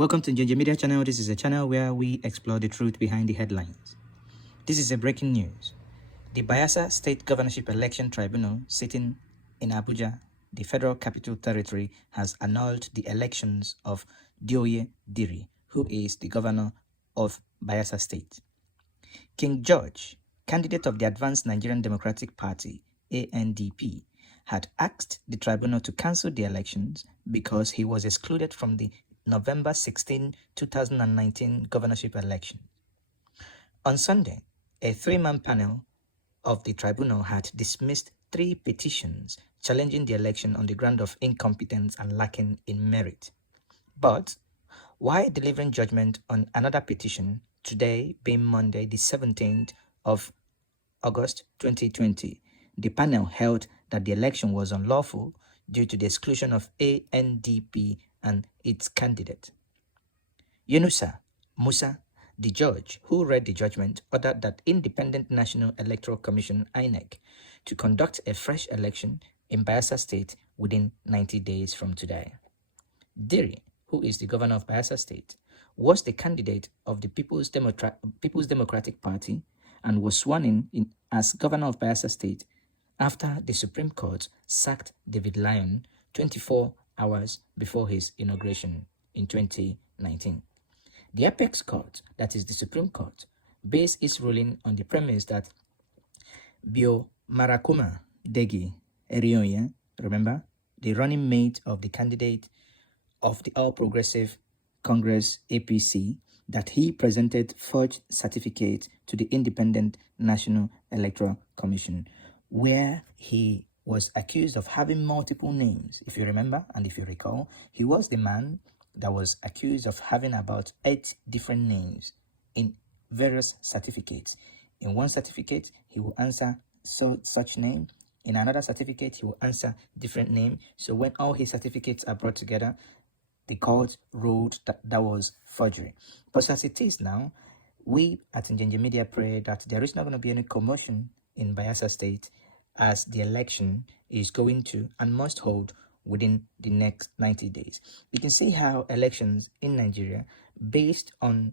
Welcome to Njenje Media Channel. This is a channel where we explore the truth behind the headlines. This is a breaking news. The Bayelsa State Governorship Election Tribunal, sitting in Abuja, the Federal Capital Territory, has annulled the elections of Dioye Diri, who is the governor of Bayelsa State. King George, candidate of the Advanced Nigerian Democratic Party, ANDP, had asked the tribunal to cancel the elections because he was excluded from the November 16, 2019 governorship election. On Sunday, a three-man panel of the tribunal had dismissed 3 petitions challenging the election on the ground of incompetence and lacking in merit. But while delivering judgment on another petition, today being Monday, the 17th of August 2020, the panel held that the election was unlawful due to the exclusion of ANDP and its candidate. Yunusa Musa, the judge who read the judgment, ordered that Independent National Electoral Commission (INEC) to conduct a fresh election in Bayelsa State within 90 days from today. Diri, who is the governor of Bayelsa State, was the candidate of the People's Democratic Party and was sworn in as governor of Bayelsa State after the Supreme Court sacked David Lyon 24 hours before his inauguration in 2019. The Apex Court, that is the Supreme Court, based its ruling on the premise that Bio Marakuma Degi Erioye, remember, the running mate of the candidate of the All Progressive Congress APC, that he presented forged certificate to the Independent National Electoral Commission, where he was accused of having multiple names. If you remember and if you recall, he was the man that was accused of having about 8 different names in various certificates. In one certificate, he will answer such name. In another certificate, he will answer different name. So when all his certificates are brought together, the court ruled that was forgery. But as it is now, we at Njenje Media pray that there is not going to be any commotion in Bayelsa State, as the election is going to and must hold within the next 90 days. You can see how elections in Nigeria, based on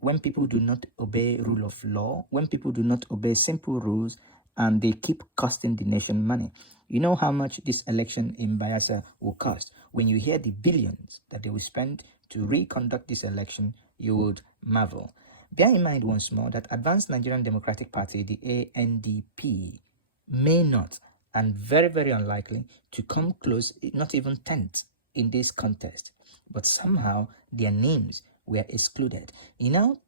when people do not obey rule of law, when people do not obey simple rules, and they keep costing the nation money. You know how much this election in Bayelsa will cost. When you hear the billions that they will spend to reconduct this election, you would marvel. Bear in mind once more that Advanced Nigerian Democratic Party, the ANDP, may not, and very, very unlikely, to come close, not even 10th in this contest. But somehow their names were excluded. You now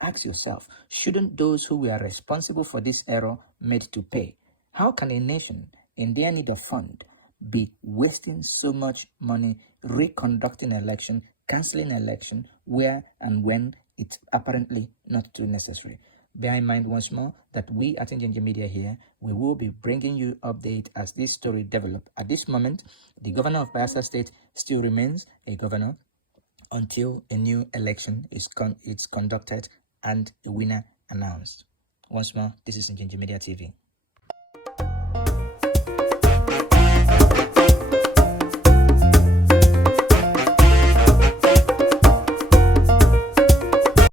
ask yourself, shouldn't those who were responsible for this error made to pay? How can a nation in their need of fund be wasting so much money reconducting election, cancelling election, where and when it's apparently not too necessary? Bear in mind once more that we at Njenje Media here, we will be bringing you update as this story develops. At this moment, the governor of Bayelsa State still remains a governor until a new election is conducted and a winner announced. Once more, this is Njenje Media TV.